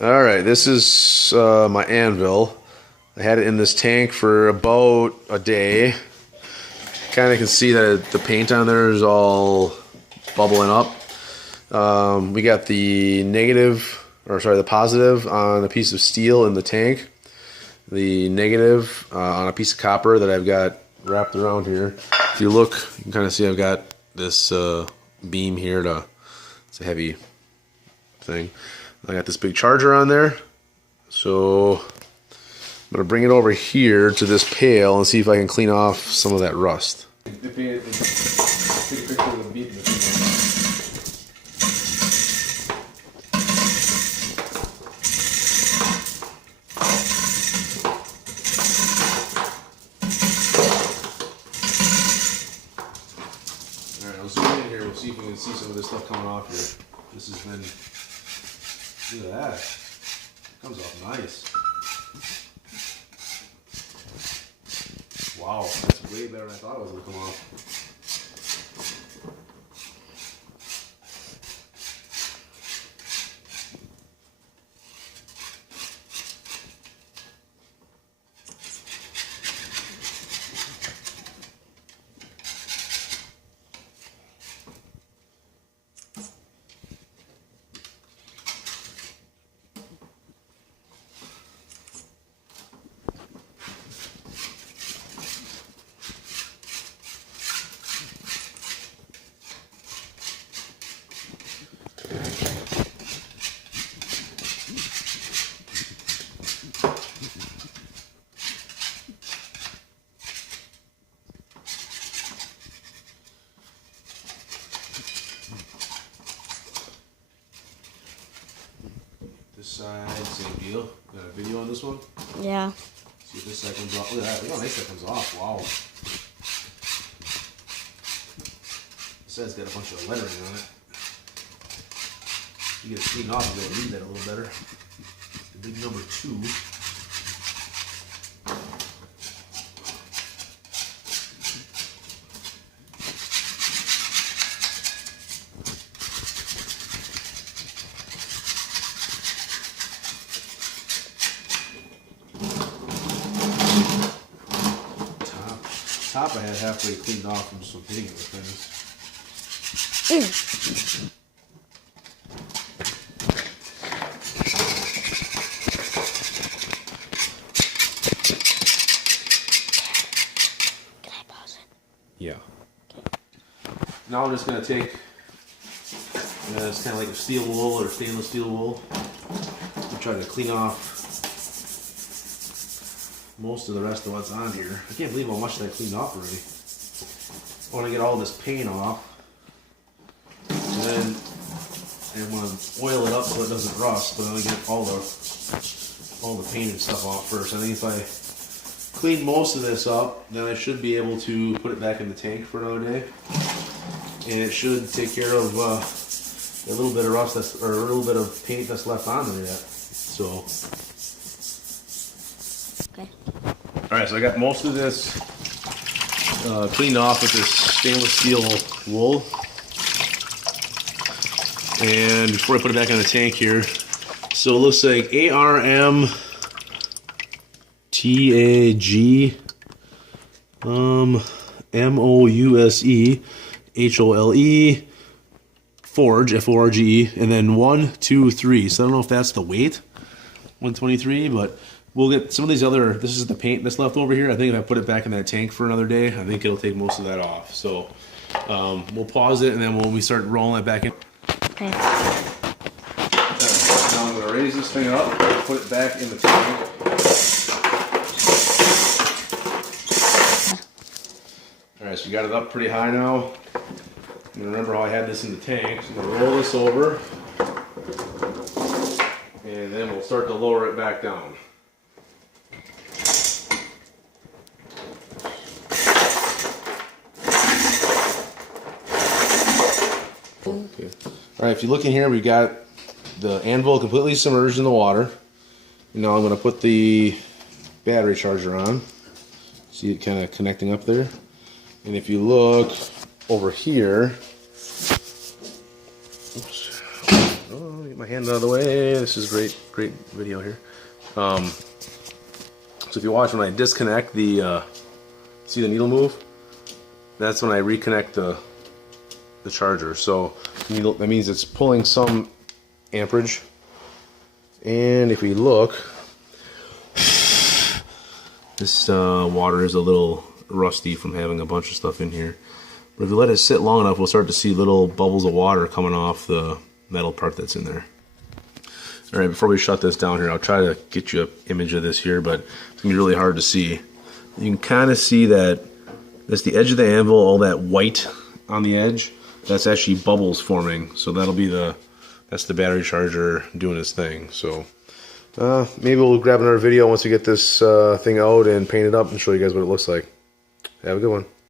Alright, this is my Anvil. I had it in this tank for about a day. Kind of can see that the paint on there is all bubbling up. We got the the positive on a piece of steel in the tank. The negative on a piece of copper that I've got wrapped around here. If you look, you can kind of see I've got this beam here it's a heavy thing. I got this big charger on there, so I'm gonna bring it over here to this pail and see if I can clean off some of that rust. Take a picture of the beep. Alright, I'll zoom in here. We'll see if we can see some of this stuff coming off here. This has been. Look at that. It comes off nice. Wow, that's way better than I thought it was going to come off. This side, same deal. Got a video on this one? Yeah. See if this side comes off. Look at that. Look how nice that comes off. Wow. This side's got a bunch of lettering on it. You get it cleaned off, you'll read that a little better. The big number 2. Top I had halfway cleaned off from some hitting with things. Can I pause it? Yeah. Now I'm just going to take, it's kind of like a steel wool or stainless steel wool. I'm trying to clean off most of the rest of what's on here. I can't believe how much that I cleaned off already. I want to get all this paint off, and then I want to oil it up so it doesn't rust. But I'm gonna get all the paint and stuff off first. I think if I clean most of this up, then I should be able to put it back in the tank for another day, and it should take care of a little bit of rust or a little bit of paint that's left on there yet. So. Okay. Alright, so I got most of this cleaned off with this stainless steel wool. And before I put it back in the tank here, so it looks like ARM TAG MOUSE HOLE Forge FORGE, and then 1, 2, 3. So I don't know if that's the weight, 123, but we'll get some of these other, this is the paint that's left over here. I think if I put it back in that tank for another day, I think it'll take most of that off. So we'll pause it, and then when we start rolling it back in. Okay. Now I'm going to raise this thing up, put it back in the tank. Alright, so you got it up pretty high now. And remember how I had this in the tank. So I'm going to roll this over, and then we'll start to lower it back down. Okay. Alright, if you look in here, we've got the Anvil completely submerged in the water. And now I'm going to put the battery charger on. See it kind of connecting up there. And if you look over here, oops, Oh, get my hand out of the way. This is great video here. So if you watch, when I disconnect the, see the needle move? That's when I reconnect the charger. So that means it's pulling some amperage. And if we look, this water is a little rusty from having a bunch of stuff in here. But if we let it sit long enough, we'll start to see little bubbles of water coming off the metal part that's in there. Alright, before we shut this down here, I'll try to get you an image of this here, but it's going to be really hard to see. You can kind of see that that's the edge of the anvil, all that white on the edge. That's actually bubbles forming. So that'll be that's the battery charger doing its thing. So maybe we'll grab another video once we get this thing out and paint it up and show you guys what it looks like. Have a good one.